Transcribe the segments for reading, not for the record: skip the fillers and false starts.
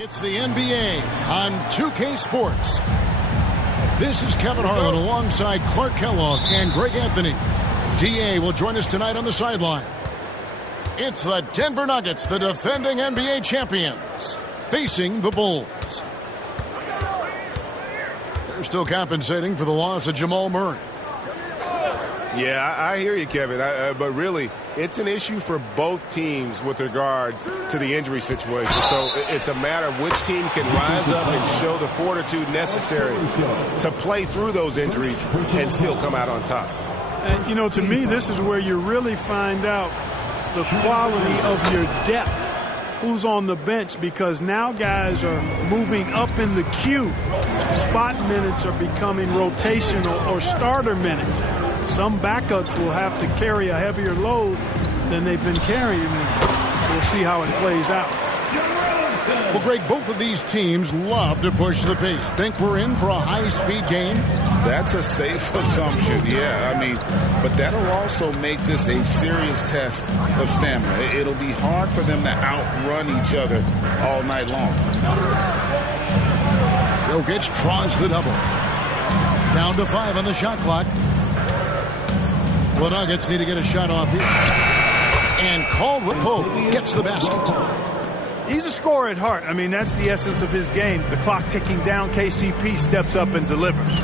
It's the NBA on 2K Sports. This is Kevin Harlan alongside Clark Kellogg and Greg Anthony. DA will join us tonight on the sideline. It's the Denver Nuggets, the defending NBA champions, facing the Bulls. They're still compensating for the loss of Jamal Murray. Yeah, I hear you, Kevin. But really, it's an issue for both teams with regards to the injury situation. So it's a matter of which team can rise up and show the fortitude necessary to play through those injuries and still come out on top. And, you know, to me, this is where you really find out the quality of your depth. Who's on the bench, because now guys are moving up in the queue. Spot minutes are becoming rotational or starter minutes. Some backups will have to carry a heavier load than they've been carrying. We'll see how it plays out. Well, Greg, both of these teams love to push the pace. Think we're in for a high-speed game? That's a safe assumption, yeah. I mean, but that'll also make this a serious test of stamina. It'll be hard for them to outrun each other all night long. Jokic draws the double. Down to 5 on the shot clock. The Nuggets need to get a shot off here. And Caldwell Pope gets the basket. He's a scorer at heart. I mean, that's the essence of his game. The clock ticking down, KCP steps up and delivers.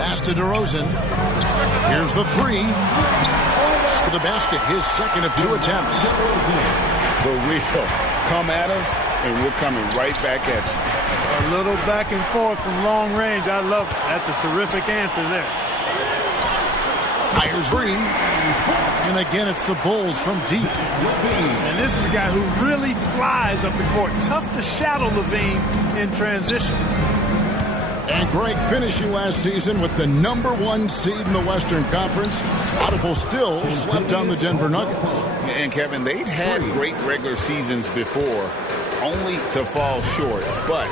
Pass to DeRozan. Here's the three. To the basket, his second of 2 attempts. The real come at us, and we're coming right back at you. A little back and forth from long range. I love it. That's a terrific answer there. Fires three. And again, it's the Bulls from deep. And this is a guy who really flies up the court. Tough to shadow LaVine in transition. And Greg, finishing last season with the #1 seed in the Western Conference, Audible still slept on the Denver Nuggets. And Kevin, they'd had great regular seasons before, only to fall short. But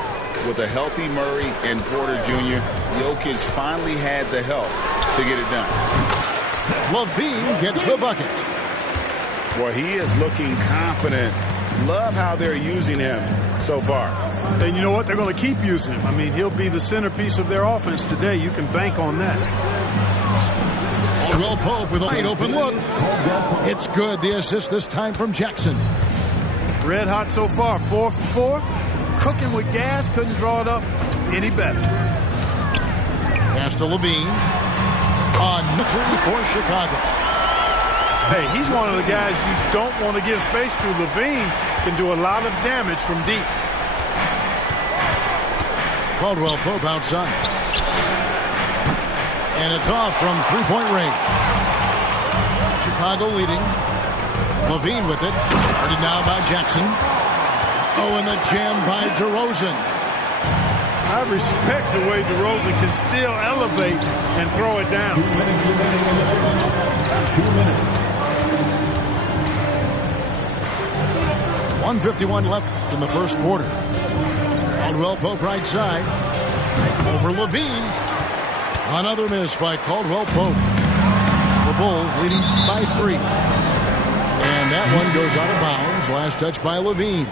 with a healthy Murray and Porter Jr., Jokic finally had the help to get it done. LaVine gets the bucket. Well, he is looking confident. Love how they're using him so far. And you know what? They're going to keep using him. I mean, he'll be the centerpiece of their offense today. You can bank on that. Caldwell Pope with a wide open look. It's good. The assist this time from Jackson. Red hot so far. 4 for 4. Cooking with gas. Couldn't draw it up any better. Pass to LaVine. On 3 for Chicago. Hey, he's one of the guys you don't want to give space to. LaVine can do a lot of damage from deep. Caldwell Pope outside. And it's off from three-point range. Chicago leading. LaVine with it. Guarded now by Jackson. Oh, and the jam by DeRozan. I respect the way DeRozan can still elevate and throw it down. 1:51 left in the first quarter. Caldwell Pope right side. Over LaVine. Another miss by Caldwell Pope. The Bulls leading by 3. And that one goes out of bounds. Last touch by LaVine.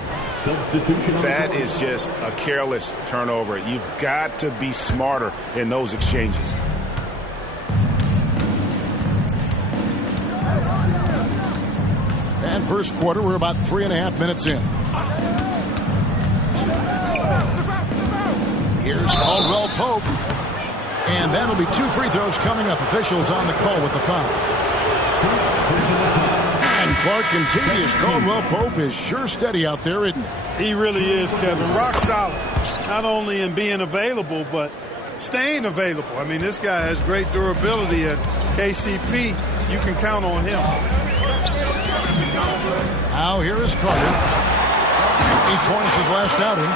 That is just a careless turnover. You've got to be smarter in those exchanges. And first quarter, we're about 3.5 minutes in. Here's Caldwell Pope. And that'll be 2 free throws coming up. Officials on the call with the foul. And Clark continues. Caldwell Pope is sure steady out there, isn't he? He really is, Kevin. Rock solid. Not only in being available, but staying available. I mean, this guy has great durability at KCP. You can count on him. Now here is Carter. He points his last outing.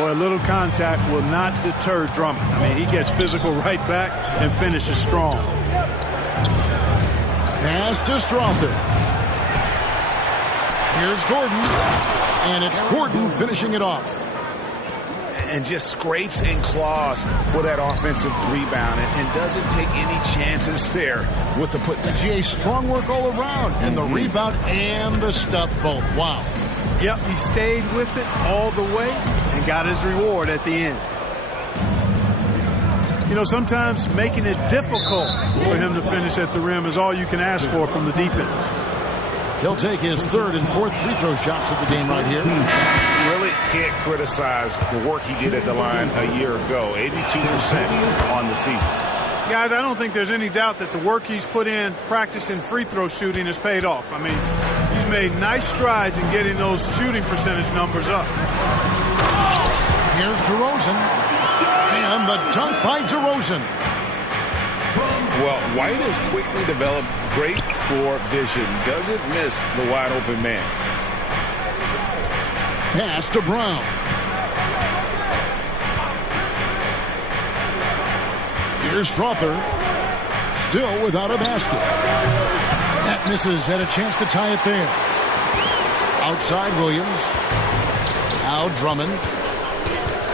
Boy, a little contact will not deter Drummond. I mean, he gets physical right back and finishes strong. Pass to Strother. Here's Gordon. And it's Gordon finishing it off. and just scrapes and claws for that offensive rebound and doesn't take any chances there with the putback. GA, strong work all around, and the rebound and the stuff both. Wow. Yep, he stayed with it all the way and got his reward at the end. You know, sometimes making it difficult for him to finish at the rim is all you can ask for from the defense. He'll take his third and fourth free throw shots of the game right here. Really can't criticize the work he did at the line a year ago. 82% on the season. Guys, I don't think there's any doubt that the work he's put in practicing free throw shooting has paid off. I mean, he's made nice strides in getting those shooting percentage numbers up. Here's DeRozan. And the dunk by DeRozan. Well, White has quickly developed great floor vision. Doesn't miss the wide open man. Pass to Brown. Here's Strother. Still without a basket. That misses. Had a chance to tie it there. Outside Williams. Now Drummond.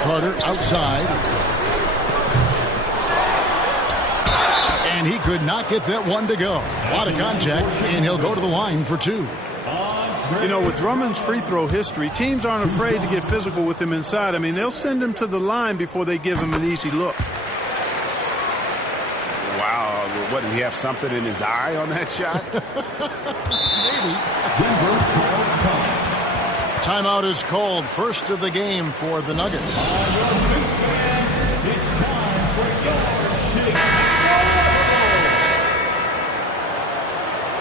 Carter outside. And he could not get that one to go. A lot of contact, and he'll go to the line for two. You know, with Drummond's free throw history, teams aren't afraid to get physical with him inside. I mean, they'll send him to the line before they give him an easy look. Wow. What, did he have something in his eye on that shot? Maybe. Timeout is called. First of the game for the Nuggets.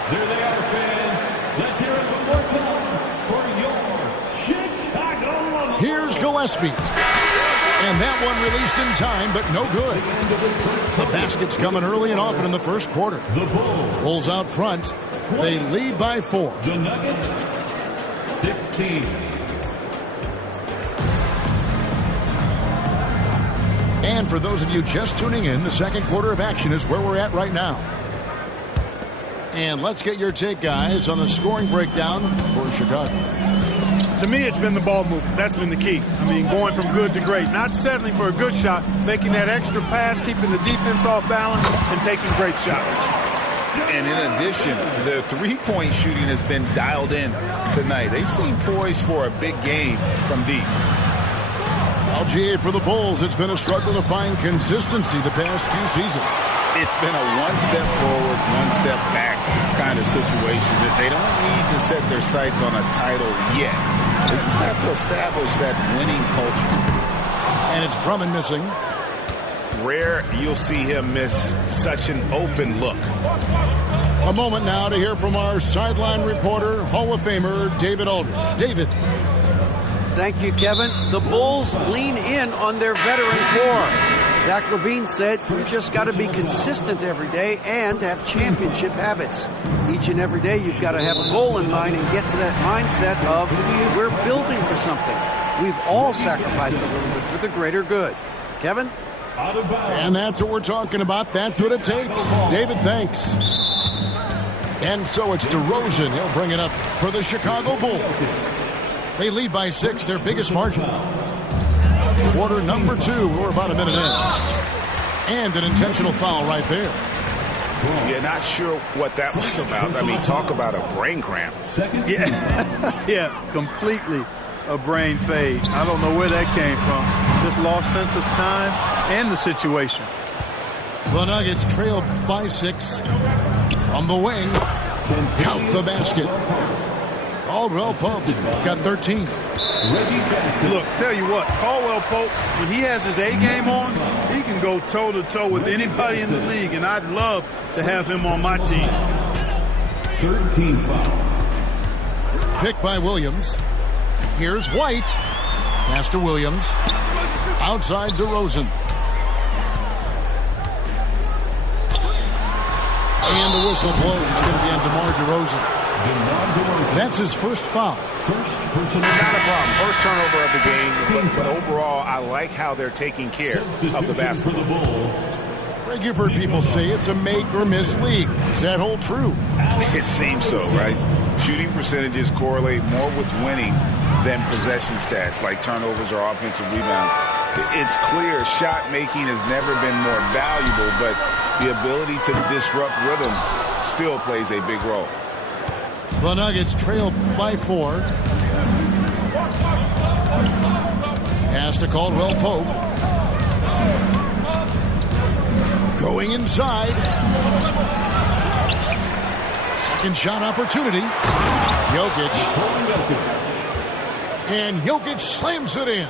There they are, fans. Let's hear it one more time for your Chicago. Here's Gillespie. And that one released in time, but no good. The basket's coming early and often in the first quarter. The Bulls out front. They lead by 4. The Nuggets, 16. And for those of you just tuning in, the second quarter of action is where we're at right now. And let's get your take, guys, on the scoring breakdown for Chicago. To me, it's been the ball movement. That's been the key. I mean, going from good to great. Not settling for a good shot, making that extra pass, keeping the defense off balance, and taking great shots. And in addition, the three-point shooting has been dialed in tonight. They seem poised for a big game from deep. LGA for the Bulls. It's been a struggle to find consistency the past few seasons. It's been a one-step forward, one-step back kind of situation that they don't need to set their sights on a title yet. They just have to establish that winning culture. And it's Drummond missing. Rare you'll see him miss such an open look. A moment now to hear from our sideline reporter, Hall of Famer David Aldridge. David. Thank you, Kevin. The Bulls lean in on their veteran core. Zach LaVine said, you just got to be consistent every day and have championship habits. Each and every day, you've got to have a goal in mind and get to that mindset of, we're building for something. We've all sacrificed a little bit for the greater good. Kevin? And that's what we're talking about. That's what it takes. David, thanks. And so it's DeRozan. He'll bring it up for the Chicago Bulls. They lead by 6, their biggest margin. Quarter number 2. We're about a minute in. And an intentional foul right there. Yeah, not sure what that was about. I mean, talk about a brain cramp. Yeah, completely a brain fade. I don't know where that came from. Just lost sense of time and the situation. The Nuggets trail by 6. From the wing. Count the basket. Caldwell Pope got 13. Look, tell you what, Caldwell Pope, when he has his A game on, he can go toe-to-toe with anybody in the league, and I'd love to have him on my team. 13 foul. Picked by Williams. Here's White. Pass to Williams. Outside DeRozan. And the whistle blows. It's going to be on DeMar DeRozan. That's his first foul. Not a problem. First turnover of the game, but overall, I like how they're taking care of the basketball. Greg, you've heard people say it's a make-or-miss league. Does that hold true? It seems so, right? Shooting percentages correlate more with winning than possession stats like turnovers or offensive rebounds. It's clear shot making has never been more valuable, but the ability to disrupt rhythm still plays a big role. The Nuggets trail by 4. Pass to Caldwell Pope. Going inside. Second shot opportunity. Jokic. And Jokic slams it in.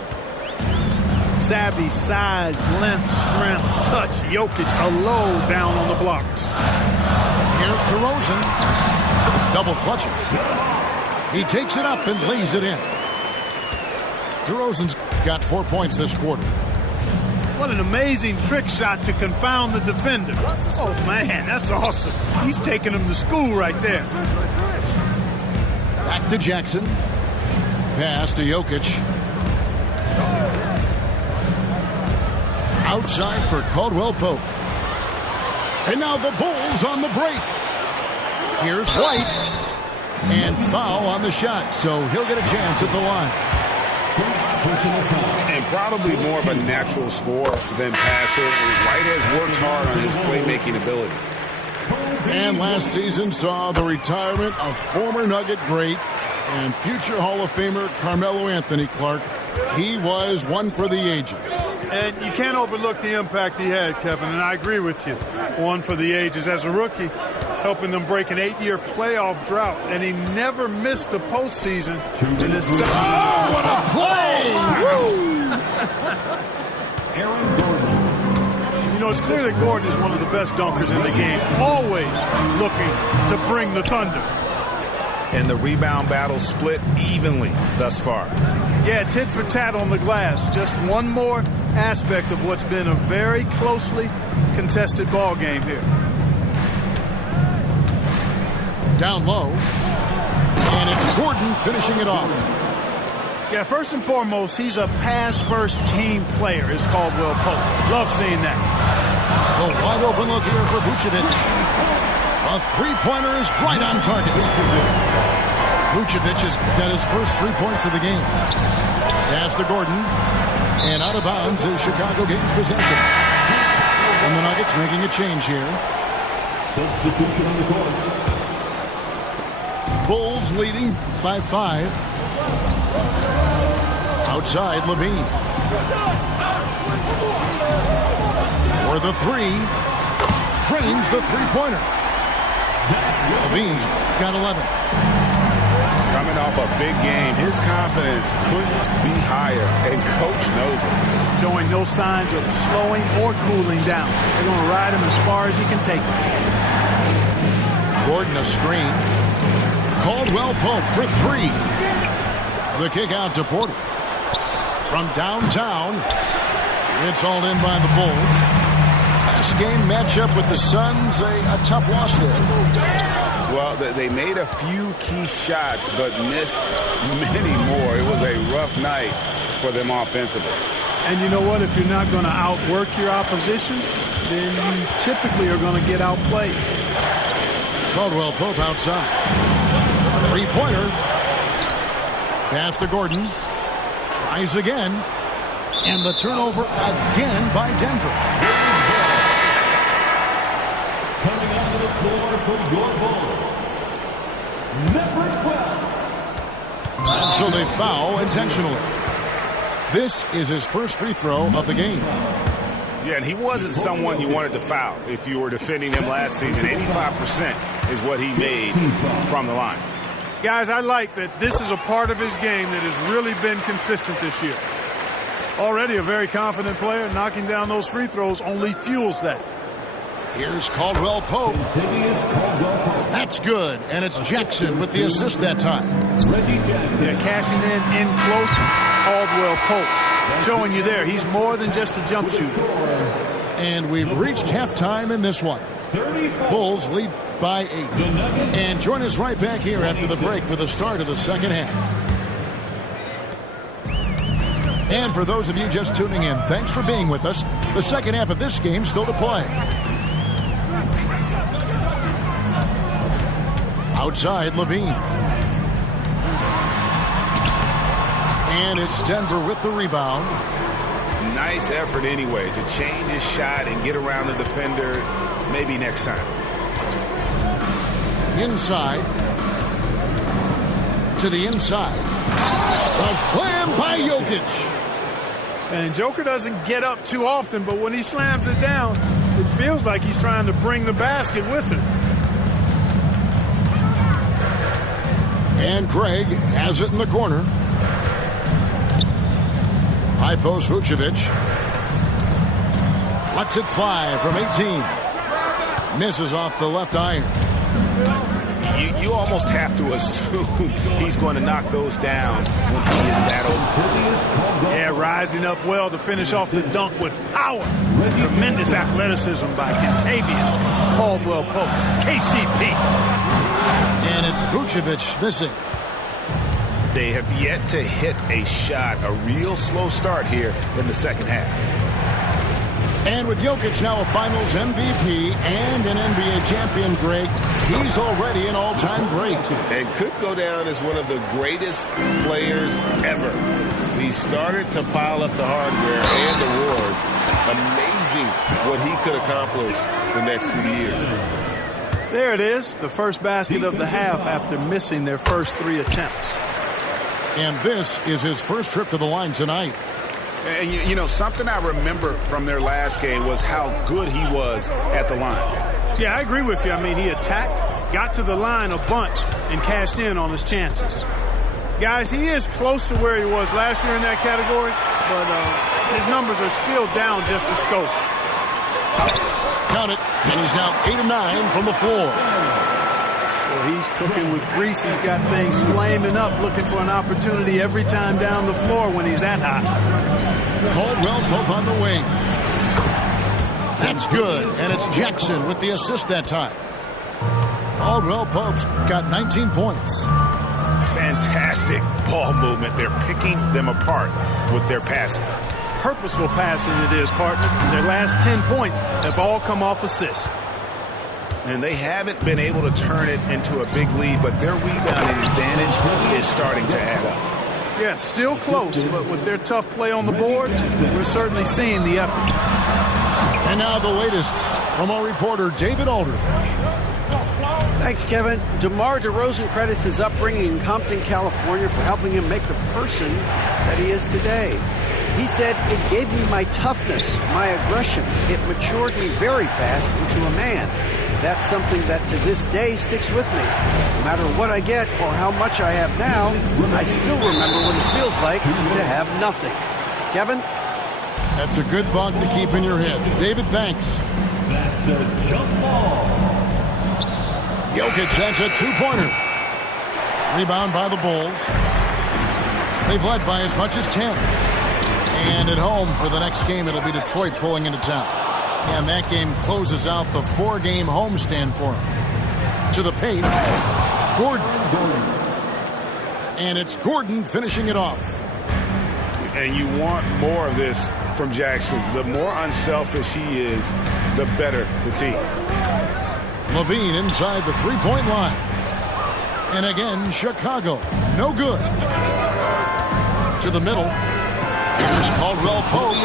Savvy, size, length, strength, touch. Jokic a low down on the blocks. Here's DeRozan. Double clutches. He takes it up and lays it in. DeRozan's got 4 points this quarter. What an amazing trick shot to confound the defender. Oh, man, that's awesome. He's taking him to school right there. Back to Jackson. Pass to Jokic. Outside for Caldwell Pope. And now the Bulls on the break. Here's White. And foul on the shot, so he'll get a chance at the line. And probably more of a natural scorer than passer. White has worked hard on his playmaking ability. And last season saw the retirement of former Nugget great and future Hall of Famer Carmelo Anthony Clark. He was one for the ages. And you can't overlook the impact he had, Kevin, and I agree with you. One for the ages as a rookie, helping them break an 8-year playoff drought, and he never missed the postseason in his second. Oh, what a play! Aaron Gordon. You know, it's clear that Gordon is one of the best dunkers in the game, always looking to bring the thunder. And the rebound battle split evenly thus far. Yeah, tit for tat on the glass. Just one more aspect of what's been a very closely contested ball game here. Down low. And it's Gordon finishing it off. Yeah, first and foremost, he's a pass-first team player, is Caldwell Pope. Love seeing that. The wide open look here for Vucevic. A three-pointer is right on target. Vucevic has got his first 3 points of the game. Pass to Gordon. And out of bounds is Chicago gains possession. And the Nuggets making a change here. Substitution on the court. Bulls leading by 5. Outside, Levine. For the 3. Jennings the three-pointer. Levine's got 11. Coming off a big game, his confidence couldn't be higher, and coach knows it. Showing no signs of slowing or cooling down. They're going to ride him as far as he can take him. Gordon a screen. Caldwell Pope for 3. The kick out to Porter. From downtown, it's all in by the Bulls. Last game matchup with the Suns, a tough loss there. Well, they made a few key shots, but missed many more. It was a rough night for them offensively. And you know what? If you're not going to outwork your opposition, then you typically are going to get outplayed. Caldwell Pope outside. Three-pointer. Pass to Gordon. Tries again. And the turnover again by Denver. Coming onto the floor for your Bulls, number 12. And so they foul intentionally. This is his first free throw of the game. Yeah, and he wasn't someone you wanted to foul if you were defending him last season. 85% is what he made from the line. Guys, I like that this is a part of his game that has really been consistent this year. Already a very confident player, knocking down those free throws only fuels that. Here's Caldwell Pope. That's good. And it's Jackson with the assist that time. Yeah, cashing in close. Caldwell Pope showing you there. He's more than just a jump shooter. And we've reached halftime in this one. Bulls lead by 8. And join us right back here after the break for the start of the second half. And for those of you just tuning in, thanks for being with us. The second half of this game still to play. Outside, Levine. And it's Denver with the rebound. Nice effort anyway to change his shot and get around the defender. Maybe next time. Inside. To the inside. A slam by Jokic. And Joker doesn't get up too often, but when he slams it down, it feels like he's trying to bring the basket with him. And Greg has it in the corner. High post Vucevic. Lets it fly from 18. Misses off the left iron. You almost have to assume he's going to knock those down when he is that open. Yeah, rising up well to finish off the dunk with power. Tremendous athleticism by Kentavious Caldwell-Pope, KCP. And it's Vucevic missing. They have yet to hit a shot, a real slow start here in the second half. And with Jokic now a Finals MVP and an NBA champion, Greg, he's already an all-time great. And could go down as one of the greatest players ever. He started to pile up the hardware and the awards. Amazing what he could accomplish the next few years. There it is, the first basket of the half after missing their first 3 attempts. And this is his first trip to the line tonight. And, you know, something I remember from their last game was how good he was at the line. Yeah, I agree with you. I mean, he attacked, got to the line a bunch, and cashed in on his chances. Guys, he is close to where he was last year in that category, but his numbers are still down just a skosh. Count it, and he's now 8 of 9 from the floor. Well, he's cooking with grease. He's got things flaming up, looking for an opportunity every time down the floor when he's that hot. Caldwell-Pope on the wing. That's good, and it's Jackson with the assist that time. Caldwell-Pope's got 19 points. Fantastic ball movement. They're picking them apart with their passing. Purposeful passing it is, partner. Their last 10 points have all come off assists. And they haven't been able to turn it into a big lead, but their rebounding advantage is starting to add up. Yeah, still close, but with their tough play on the boards, we're certainly seeing the effort. And now the latest from our reporter, David Aldridge. Thanks, Kevin. DeMar DeRozan credits his upbringing in Compton, California for helping him make the person that he is today. He said, "It gave me my toughness, my aggression. It matured me very fast into a man. That's something that to this day sticks with me. No matter what I get or how much I have now, I still remember what it feels like to have nothing." Kevin? That's a good thought to keep in your head. David, thanks. That's a jump ball. Jokic, that's a 2-pointer. Rebound by the Bulls. They've led by as much as 10. And at home for the next game, it'll be Detroit pulling into town. And that game closes out the 4-game homestand for him. To the paint, Gordon. And it's Gordon finishing it off. And you want more of this from Jackson. The more unselfish he is, the better the team. LaVine inside the 3-point line. And again, Chicago. No good. To the middle. Here's Caldwell-Pope.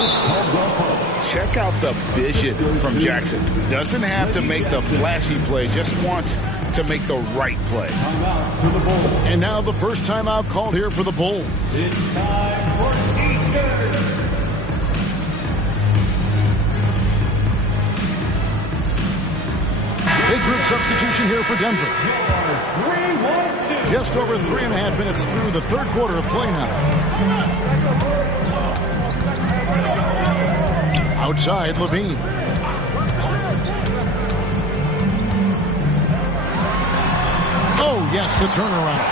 Check out the vision from Jackson. Doesn't have to make the flashy play, just wants to make the right play. And now the first timeout called here for the Bulls. It's time for Eastern. Big group substitution here for Denver. Just over 3.5 minutes through the third quarter of play now. Outside, LaVine. Oh, yes, the turnaround.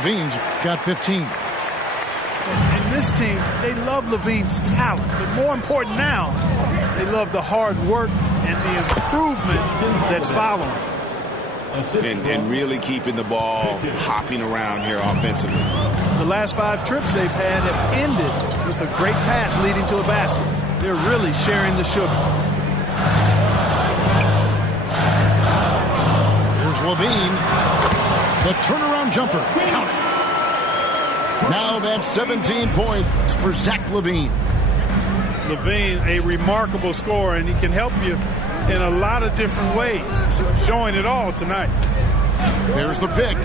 LaVine's got 15. And this team, they love LaVine's talent. But more important now, they love the hard work and the improvement that's following. And really keeping the ball hopping around here offensively. The last 5 trips they've had have ended with a great pass leading to a basket. They're really sharing the sugar. Here's LaVine. The turnaround jumper. Count it. Now that's 17 points for Zach LaVine. LaVine, a remarkable scorer, and he can help you in a lot of different ways, showing it all tonight. There's the pick.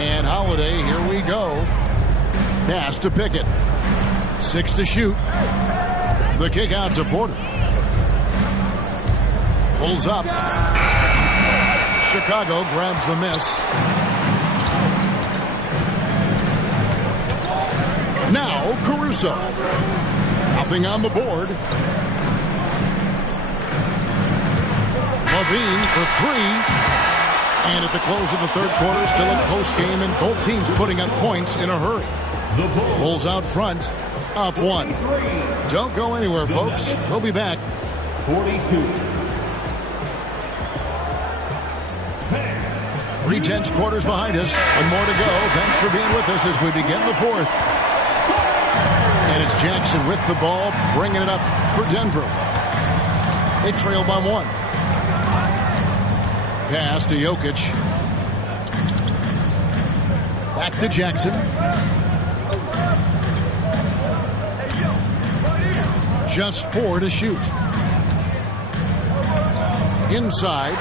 And Holiday, here we go. Pass to Pickett. 6 to shoot. The kick out to Porter. Pulls up. Chicago grabs the miss. Now Caruso. Nothing on the board. LaVine for 3. And at the close of the third quarter, still a close game, and both teams putting up points in a hurry. Bulls out front, up 1. Don't go anywhere, folks. We'll be back. 42. 3 quarters behind us. One more to go. Thanks for being with us as we begin the fourth. And it's Jackson with the ball, bringing it up for Denver. They trail by 1. Pass to Jokic. Back to Jackson. Just 4 to shoot. Inside.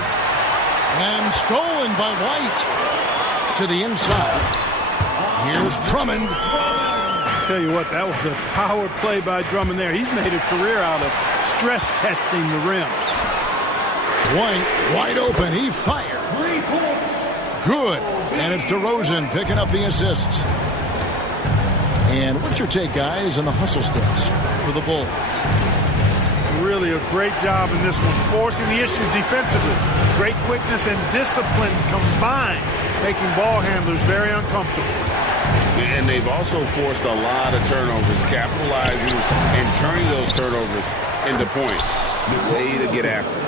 And stolen by White. To the inside. Here's Drummond. Tell you what, that was a power play by Drummond there. He's made a career out of stress testing the rim. White wide open. He fired. Good. And it's DeRozan picking up the assist. And what's your take, guys, on the hustle steps for the Bulls? Really a great job in this one, forcing the issue defensively. Great quickness and discipline combined, making ball handlers very uncomfortable. And they've also forced a lot of turnovers, capitalizing and turning those turnovers into points. Way to get after it.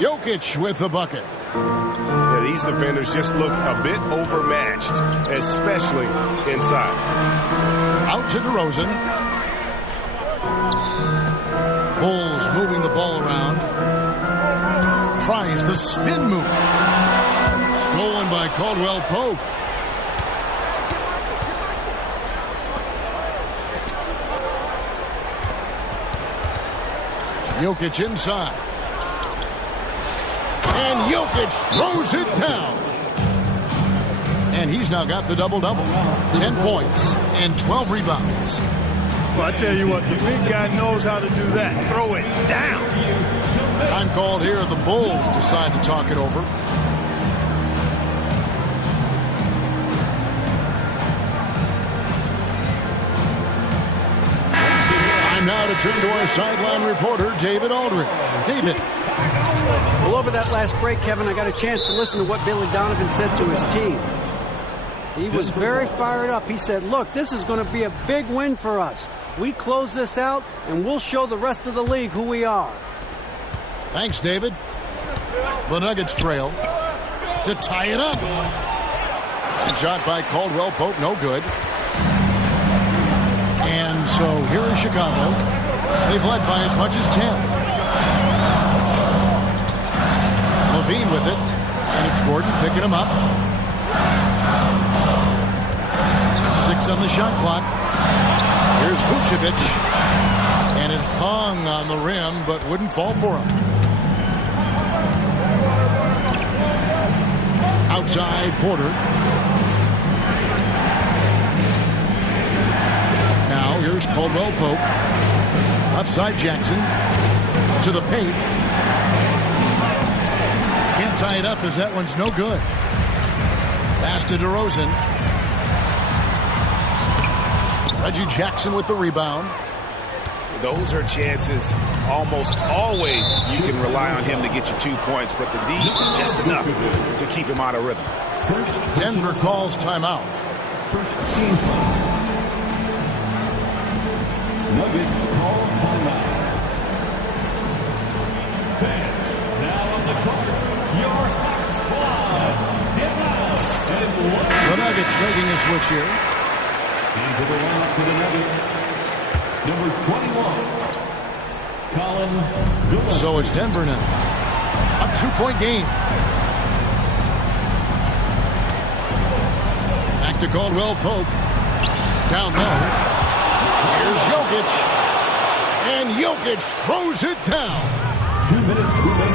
Jokic with the bucket. Yeah, these defenders just look a bit overmatched, especially inside. Out to DeRozan. Bulls moving the ball around. Tries the spin move. Stolen by Caldwell Pope. Jokic inside. And Jokic throws it down. And he's now got the double-double. 10 points and 12 rebounds. Well, I tell you what, the big guy knows how to do that. Throw it down. Time called here. The Bulls decide to talk it over. Time now to turn to our sideline reporter, David Aldridge. David. Well, over that last break, Kevin, I got a chance to listen to what Billy Donovan said to his team. He was very fired up. He said, look, this is going to be a big win for us. We close this out, and we'll show the rest of the league who we are. Thanks, David. The Nuggets trail to tie it up. And shot by Caldwell Pope, no good. And so here is Chicago. They've led by as much as 10. LaVine with it. And it's Gordon picking him up. 6 on the shot clock. Here's Vucevic. And it hung on the rim, but wouldn't fall for him. Outside Porter. Now here's Caldwell Pope. Left side Jackson. To the paint. Can't tie it up as that one's no good. Pass to DeRozan. Reggie Jackson with the rebound. Those are chances almost always you can rely on him to get you 2 points, but the D just enough to keep him out of rhythm. Denver calls timeout. First team foul. Nuggets call timeout. Now on the court, your hot squad. The Nuggets making a switch here. Into the line for the Nuggets. Number 21, Colin Gillespie. So it's Denver now. A 2-point game. Back to Caldwell Pope. Down low. Here's Jokic. And Jokic throws it down.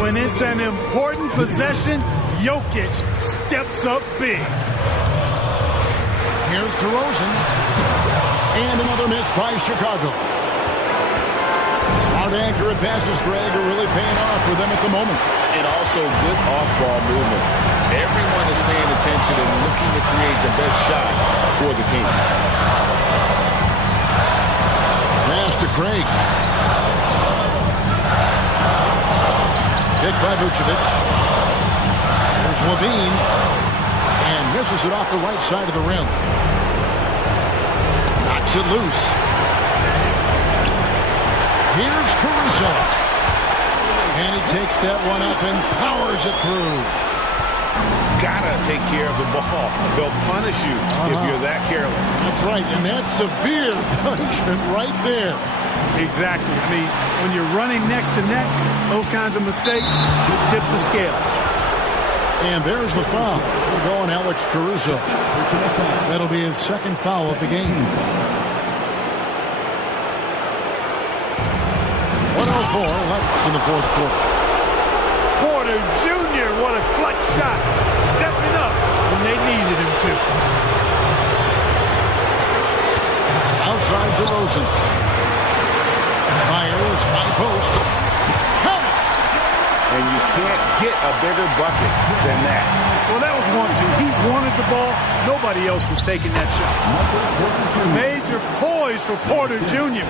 When it's an important possession, Jokic steps up big. Here's DeRozan. And another miss by Chicago. Smart accurate passes, Greg, are really paying off for them at the moment. And also good off-ball movement. Everyone is paying attention and looking to create the best shot for the team. Pass to Craig. Hit by Vucevic. There's Levine. And misses it off the right side of the rim. Knocks it loose. Here's Caruso. And he takes that one up and powers it through. Gotta take care of the ball. They'll punish you if you're that careless. That's right, and that's severe punishment right there. Exactly. I mean, when you're running neck to neck, those kinds of mistakes will tip the scales. And there's the foul. We're going Alex Caruso. That'll be his second foul of the game. 1:04 left in the fourth quarter. Porter Jr., what a clutch shot. Stepping up when they needed him to. Outside DeRozan. Fires, high post. Count it! And you can't get a bigger bucket than that. Well, that was 1-2. He wanted the ball. Nobody else was taking that shot. Major poise for Porter Jr.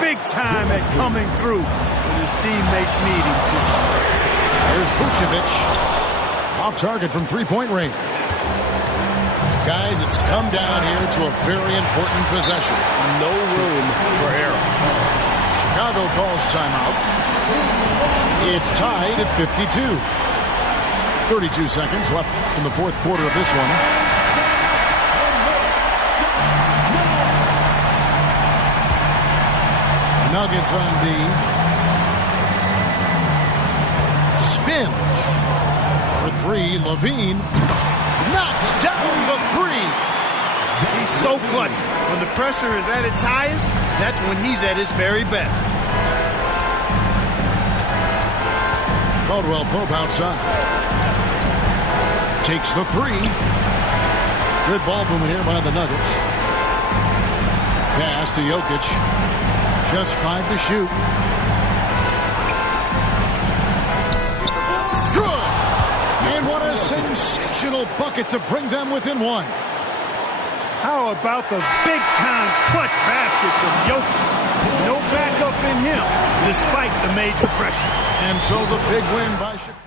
Big time at coming through when his teammates need him to. There's Vucevic. Off target from three-point range. Guys, it's come down here to a very important possession. No room for error. Chicago calls timeout. It's tied at 52. 32 seconds left in the fourth quarter of this one. Nuggets on D. Spins. For three, Levine knocks down the three. He's so clutch. When the pressure is at its highest, that's when he's at his very best. Caldwell Pope outside. Takes the three. Good ball movement here by the Nuggets. Pass to Jokic. Just 5 to shoot. Good! And what a sensational bucket to bring them within one. How about the big-time clutch basket from Jokic? No backup in him, despite the major pressure. And so the big win by Chicago.